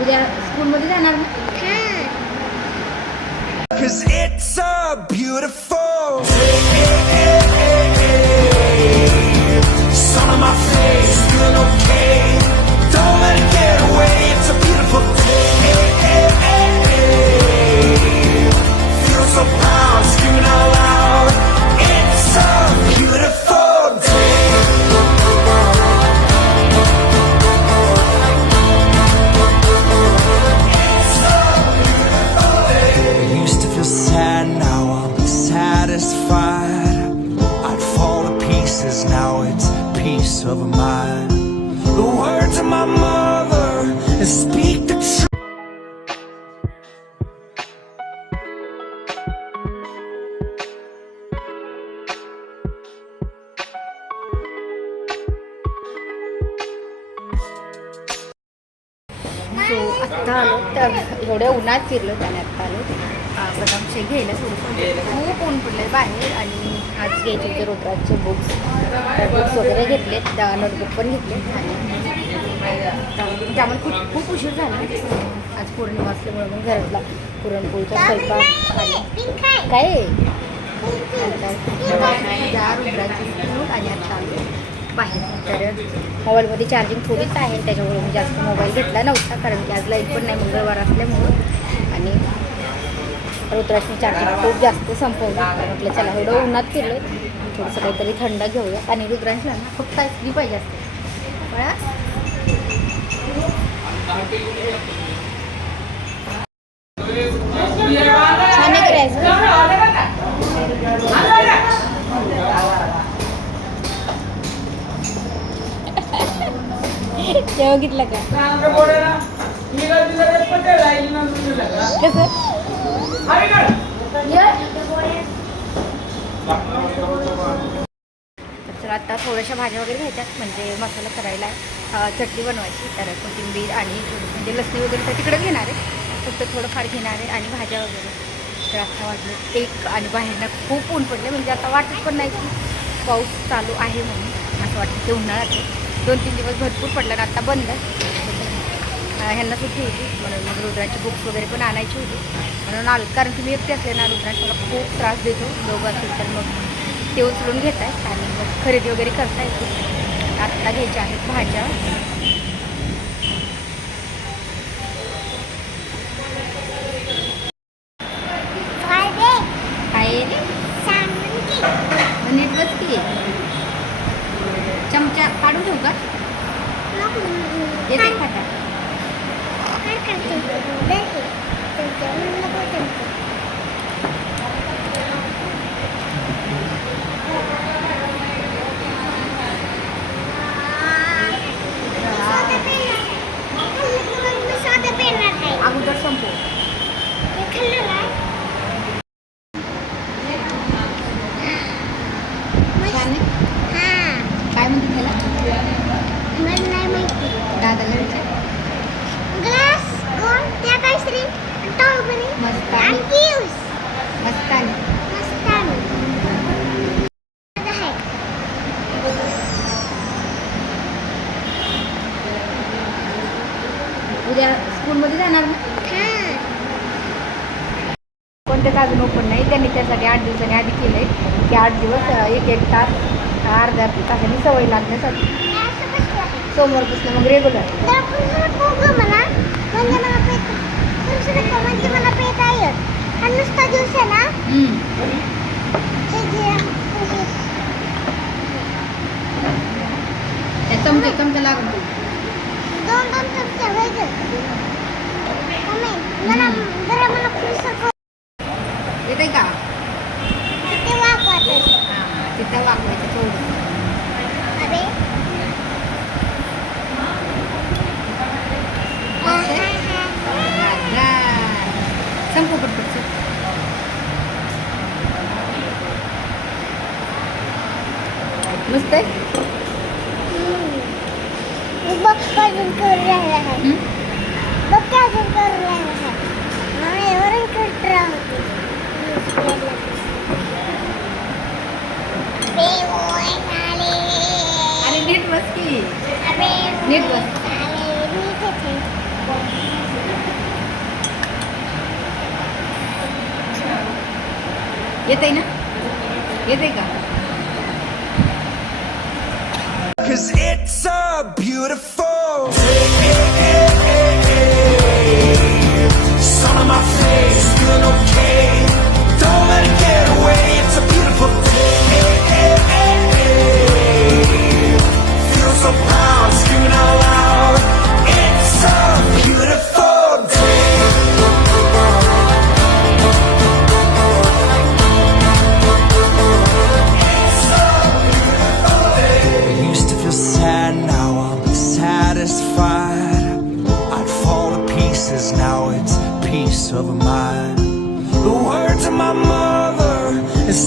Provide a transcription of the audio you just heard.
उद्या स्कूलमध्ये जाणार ना? Cause it's a beautiful day. Sun on my face, feeling okay. Don't let it get away. It's a beautiful day. Feel so proud, screaming out loud. It's a beautiful day. It's a beautiful day. I used to feel sad, now I'm satisfied. I'd fall to pieces, now it's peace of mind. The words of my mother speak the truth. So आत्ता आलो तर एवढ्या उन्हात फिरलो त्याने आत्ता आलो बदाम शेक घ्यायला थोडंसं खूप ऊन पडलं बाहेर. आणि आज घ्यायचे होते रुद्राजचे बुक्स वगैरे घेतलेत, नोटबुक पण घेतलेत. आणि त्यामुळे खूप उशीर झाला. आज पौर्णिमा असल्यामुळे मग घरातला पुरणपोळीचा स्वयंपाक आणि काय त्या रुद्राची स्कूल. आणि आता आलो बाहेर. तर मोबाईलमध्ये चार्जिंग थोडीच आहे, त्याच्यामुळे मी जास्त मोबाईल घेतला नव्हता, कारण की आज लाईट पण नाही मंगळवार असल्यामुळं. आणि रुद्राजने चार्जिंग खूप जास्त संपवलं. म्हटलं चला एवढं उन्हात फिरलं थोडंसं काहीतरी थंड घेऊया. आणि रुद्राजला ना फक्त आईस्क्रीम पाहिजे असते बळा. छान आहे की आईस्क्रीम. तेव्हा बघितलं का कसं तर आता थोड्याशा भाज्या वगैरे घ्यायच्यात, म्हणजे मसाला करायला चटणी बनवायची. तर कोथिंबीर आणि म्हणजे लसणी वगैरे तर तिकडे घेणार आहे, फक्त थोडंफार घेणार आहे. आणि भाज्या वगैरे तर आता वाटलं एक. आणि बाहेरनं खूप ऊन पडले, म्हणजे आता वाटत पण नाही की पाऊस चालू आहे म्हणून. असं वाटतं ते उन्हाळ्यात 2-3 दिवस भरपूर पडलं, आता बंद. ह्यांना सुट्टी होती म्हणून मग रुद्राची बुक्स वगैरे पण आणायची होती म्हणून आलं. कारण की मी एकटे असले ना, रुद्राज मला खूप त्रास देतो. दोघं असेल तर मग ते उचलून घेत आहेत आणि मग खरेदी वगैरे करता येते. आत्ता घ्यायच्या आहेत भाज्या. काय नीट बस की चमचा काढून ठेवू का? येते खाता अगोदर संपू. काय म्हणते त्याला दादाला विचार. उद्या स्कूलमध्ये जाणार ना? कोणत्याच अजून ओपन नाही. त्यांनी त्यासाठी 8 दिवसांनी आधी केलं आहे की 8 दिवस 1-1 तास अर्ध्या तासांनी सवय लागण्यासाठी. सोमवारपासून मग रेग्युलर. चमचा लागून येते का? तिथं वाकवायचं थोडं. संपू पटपट. मस्त आहे. अजून कर राहिला आहे. अजून कर राहिला आहे. करत राहते. नीट बस. मी इथेच आहे. येते ना? येते का? Cause it's a beautiful day. Sun on my face, feeling okay. Don't let it get away. It's a beautiful day. Feel so proud, screaming out loud. It's a beautiful day. I used to feel sad, now I'm satisfied. I'd fall to pieces, now it's peace of mind. The words of my mother is